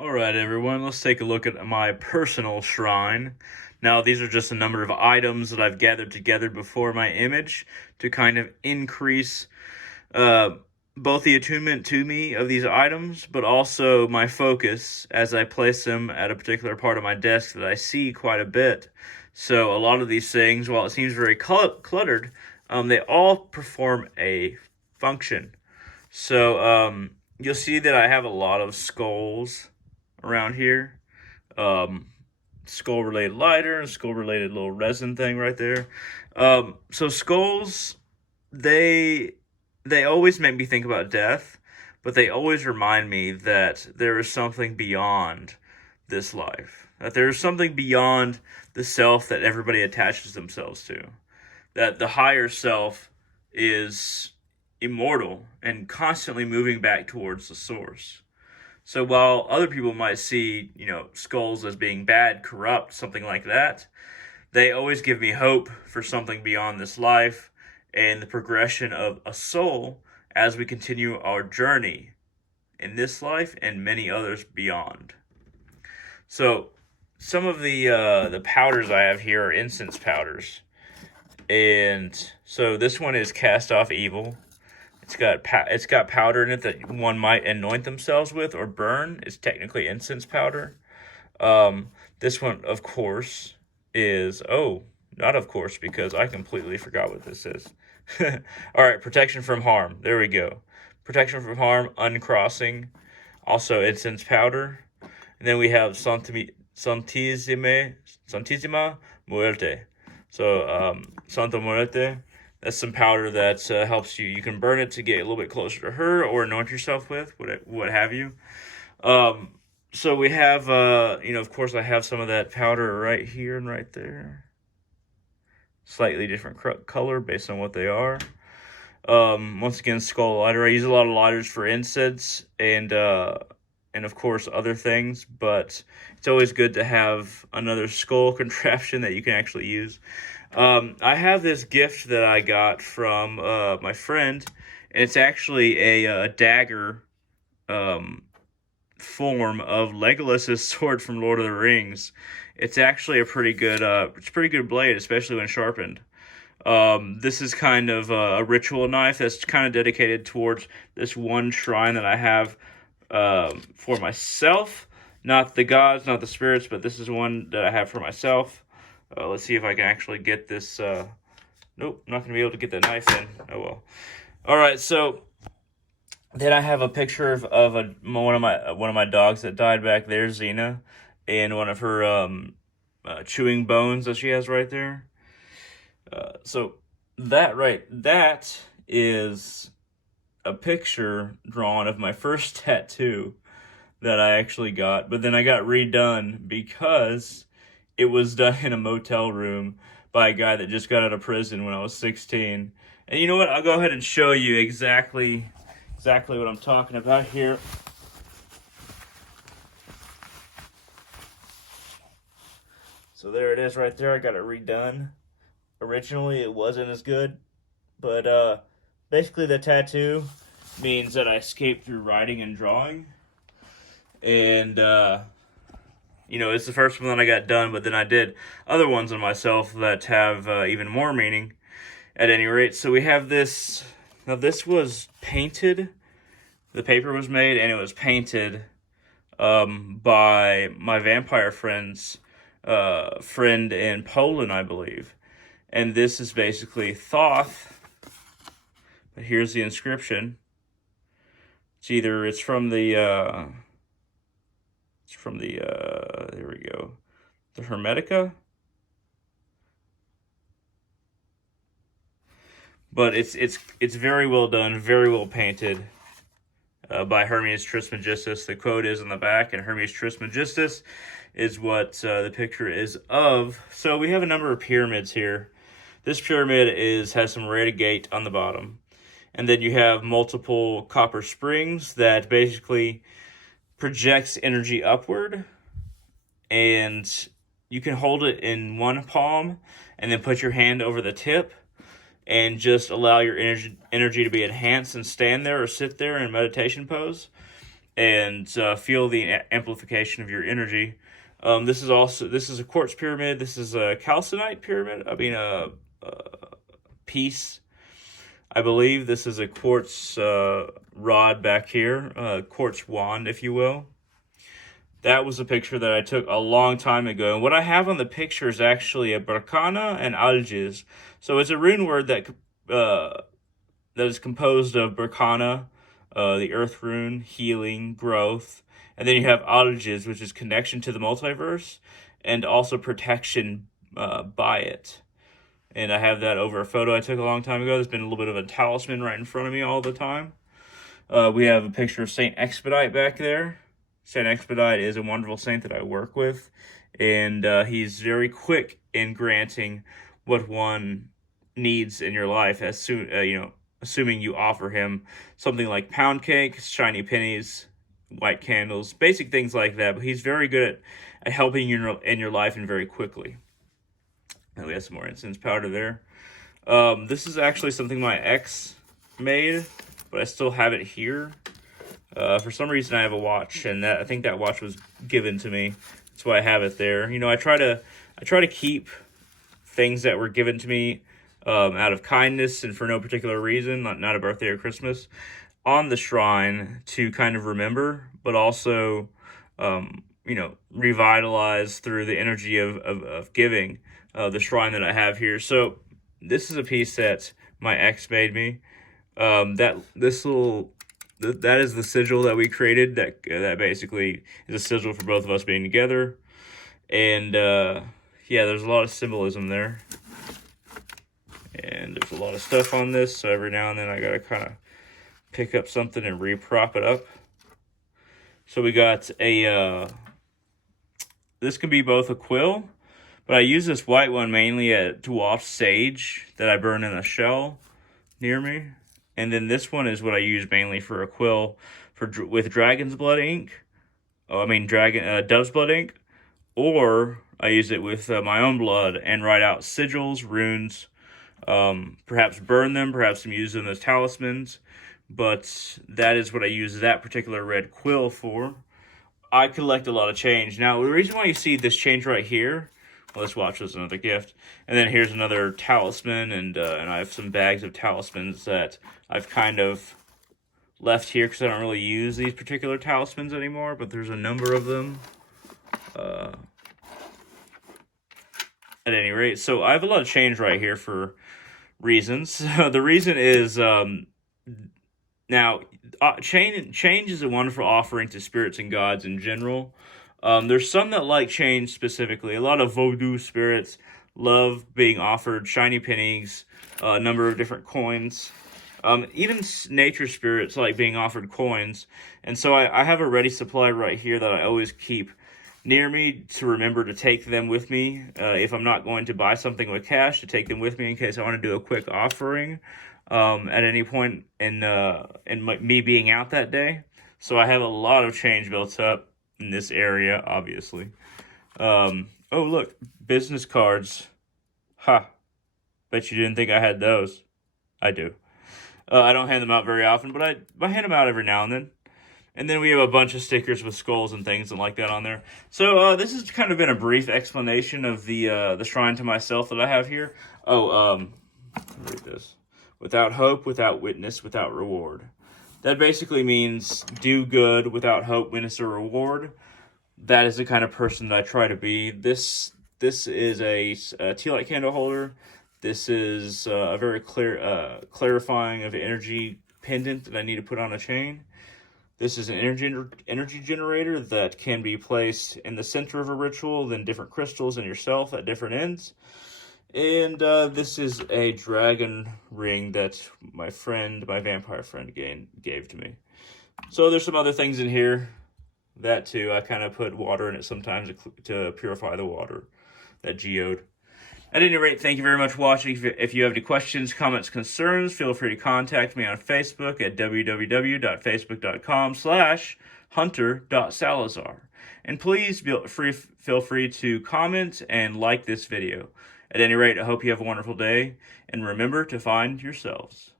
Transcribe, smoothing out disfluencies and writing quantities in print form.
Alright everyone, let's take a look at my personal shrine. Now these are just a number of items that I've gathered together before my image to kind of increase both the attunement to me of these items, but also my focus as I place them at a particular part of my desk that I see quite a bit. So a lot of these things, while it seems very cluttered, they all perform a function. So you'll see that I have a lot of skulls around here. Skull related lighter, skull related little resin thing right there. So skulls, they always make me think about death, but they always remind me that there is something beyond this life. That there is something beyond the self that everybody attaches themselves to. That the higher self is immortal and constantly moving back towards the source. So while other people might see, skulls as being bad, corrupt, something like that, they always give me hope for something beyond this life and the progression of a soul as we continue our journey in this life and many others beyond. So some of the powders I have here are incense powders. And so this one is Cast Off Evil. It's got powder in it that one might anoint themselves with or burn. It's technically incense powder. This one, of course, is not of course, because I completely forgot what this is. All right, protection from harm. There we go. Protection from harm, uncrossing. Also incense powder. And then we have Santissima Muerte. So Santa Muerte. That's some powder that helps you. You can burn it to get a little bit closer to her or anoint yourself with, what have you. So we have, of course, I have some of that powder right here and right there. Slightly different color based on what they are. Once again, skull lighter. I use a lot of lighters for incense and of course other things, but it's always good to have another skull contraption that you can actually use. I have this gift that I got from my friend, and it's actually a dagger form of Legolas's sword from Lord of the Rings. It's actually a pretty good blade, especially when sharpened. This is kind of a ritual knife that's kind of dedicated towards this one shrine that I have for myself. Not the gods, not the spirits, but this is one that I have for myself. Let's see if I can actually get this. Nope, not going to be able to get the knife in. Oh well. All right, so then I have a picture of one of my dogs that died back there, Xena, and one of her chewing bones that she has right there. So that is a picture drawn of my first tattoo that I actually got, but then I got redone because it was done in a motel room by a guy that just got out of prison when I was 16. And you know what? I'll go ahead and show you exactly what I'm talking about here. So there it is right there. I got it redone. Originally, it wasn't as good, but basically the tattoo means that I escaped through writing and drawing. And it's the first one that I got done, but then I did other ones on myself that have even more meaning at any rate. So we have this. Now this was painted. The paper was made and it was painted by my vampire friend's friend in Poland, I believe. And this is basically Thoth. But here's the inscription. It's from the there we go, the Hermetica. But it's very well done, very well painted by Hermes Trismegistus. The quote is on the back, and Hermes Trismegistus is what the picture is of. So we have a number of pyramids here. This pyramid has some radicate on the bottom. And then you have multiple copper springs that basically projects energy upward, and you can hold it in one palm and then put your hand over the tip and just allow your energy to be enhanced and stand there or sit there in meditation pose. and feel the amplification of your energy. This is a quartz pyramid. This is a calcinite pyramid. I mean a piece. I believe this is a quartz rod back here, quartz wand, if you will. That was a picture that I took a long time ago. And what I have on the picture is actually a Berkana and Algiz. So it's a rune word that is composed of Berkana, the earth rune, healing, growth. And then you have Algiz, which is connection to the multiverse, and also protection by it. And I have that over a photo I took a long time ago. There's been a little bit of a talisman right in front of me all the time. We have a picture of Saint Expedite back there. Saint Expedite is a wonderful saint that I work with, and he's very quick in granting what one needs in your life, as soon assuming you offer him something like pound cake, shiny pennies, white candles, basic things like that. But he's very good at helping you in your life and very quickly. And we have some more incense powder there. This is actually something my ex made, but I still have it here. For some reason, I have a watch, and I think that watch was given to me. That's why I have it there. You know, I try to keep things that were given to me out of kindness and for no particular reason, not a birthday or Christmas, on the shrine to kind of remember, but also, revitalize through the energy of giving the shrine that I have here. So this is a piece that my ex made me. That is the sigil that we created. That basically is a sigil for both of us being together. And yeah, there's a lot of symbolism there. And there's a lot of stuff on this, so every now and then I gotta kind of pick up something and re-prop it up. So we got a, this can be both a quill, but I use this white one mainly to waft sage that I burn in a shell near me. And then this one is what I use mainly for a quill with dragon's blood ink. Dove's blood ink. Or I use it with my own blood and write out sigils, runes, perhaps burn them, perhaps use them as talismans. But that is what I use that particular red quill for. I collect a lot of change. Now, the reason why you see this change right here, well, this watch was another gift. And then here's another talisman, and I have some bags of talismans that I've kind of left here because I don't really use these particular talismans anymore, but there's a number of them. At any rate, so I have a lot of change right here for reasons. The reason is, change is a wonderful offering to spirits and gods in general. There's some that like change specifically. A lot of voodoo spirits love being offered shiny pennies, a number of different coins. Even nature spirits like being offered coins. And so I have a ready supply right here that I always keep near me to remember to take them with me. If I'm not going to buy something with cash, to take them with me in case I want to do a quick offering at any point in me being out that day. So I have a lot of change built up in this area, obviously. Oh, look, business cards. Ha! Bet you didn't think I had those. I do. I don't hand them out very often, but I hand them out every now and then. And then we have a bunch of stickers with skulls and things and like that on there. So this has kind of been a brief explanation of the shrine to myself that I have here. Read this. Without hope, without witness, without reward. That basically means do good without hope, witness, or reward. That is the kind of person that I try to be. This is a tea light candle holder. This is a very clarifying of energy pendant that I need to put on a chain. This is an energy generator that can be placed in the center of a ritual, then different crystals and yourself at different ends. And this is a dragon ring that my vampire friend gave to me. So there's some other things in here. That too, I kind of put water in it sometimes to purify the water that geode. At any rate, thank you very much for watching. If you have any questions, comments, concerns, feel free to contact me on Facebook at www.facebook.com/hunter.salazar. And please feel free to comment and like this video. At any rate, I hope you have a wonderful day, and remember to find yourselves.